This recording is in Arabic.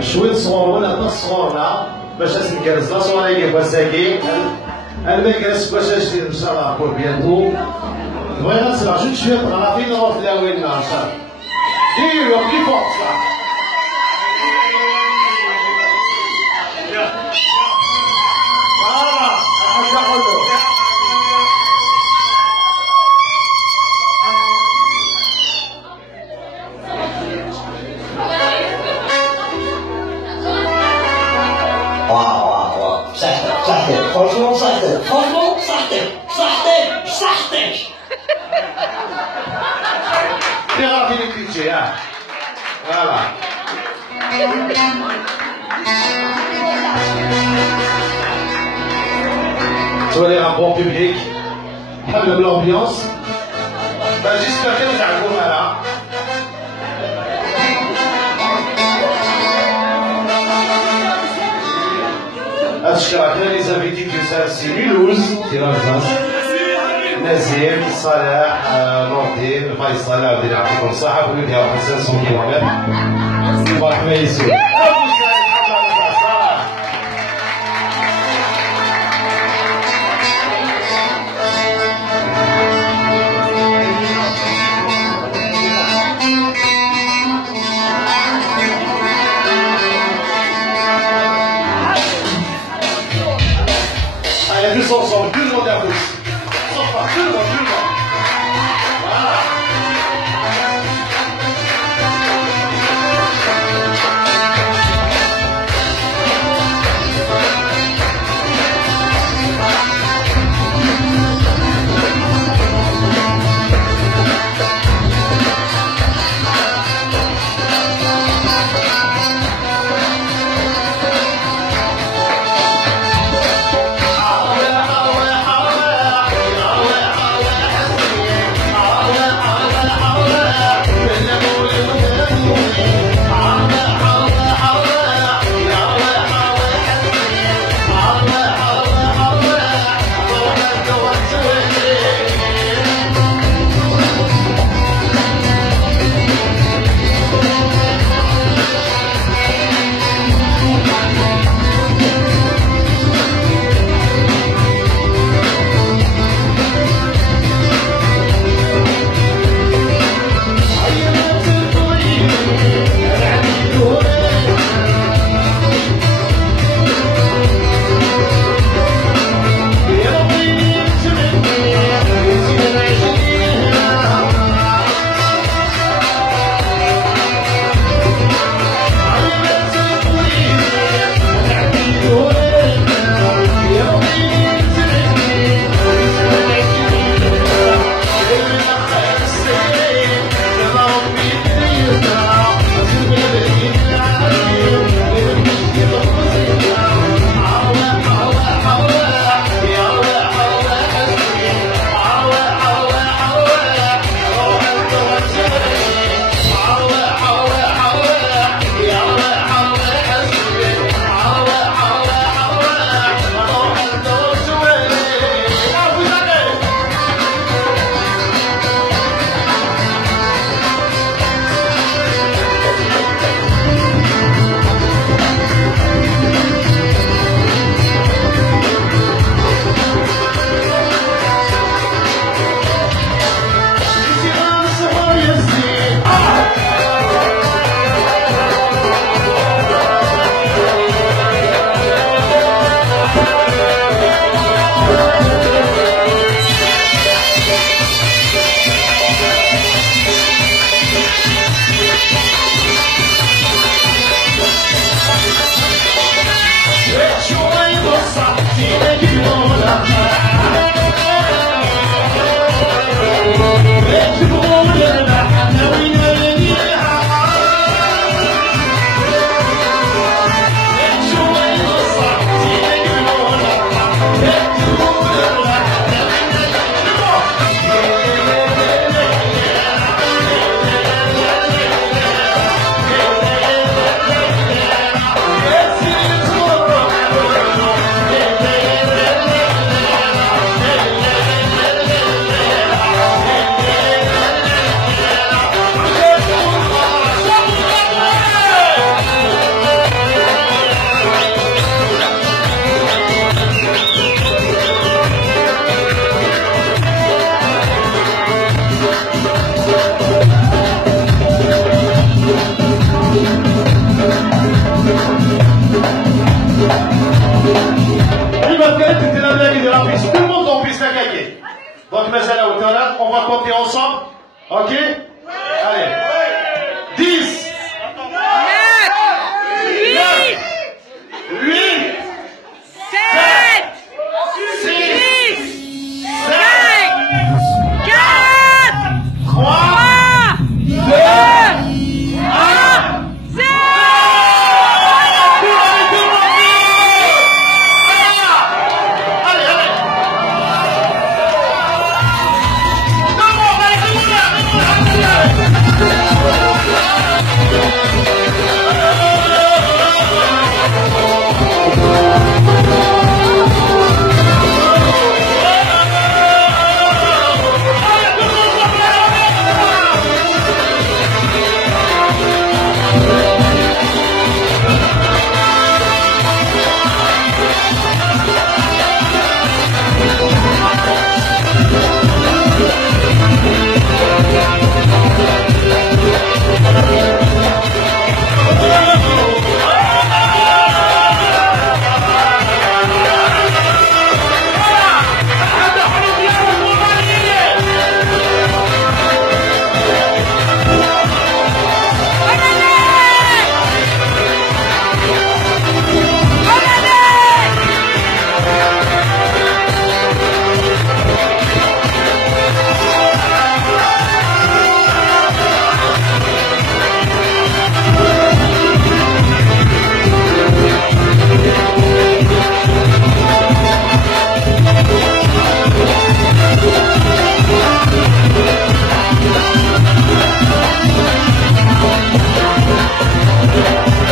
شويه صغور ولا نص صغورنا باش نكرز لا صوالح بواساكي المكرس باش ان شاء الله نقول بيانتو بغينا نسمع جوج شويه غرافين نروح لاويلنا ان شاء الله ايوا بلي فوق Franchement, صحتك. Franchement, صحتك. صحتك. صحتك. بلي غرافين الكليتشي ها فوالا تولي ان بون بوبليك حبب لومبيونس جيسبر كانوا تعرفوا معنا أشكر لي زافيتي كو سي ميلوز ديال الزاز نزيم صلاح نور الدين فيصل عاودي يعطيكم الصحة وليدي حسن سمكي محمد مرحبا يسوع Tous ensemble, tout le monde applaudit. Tout le monde. Voilà. صحتك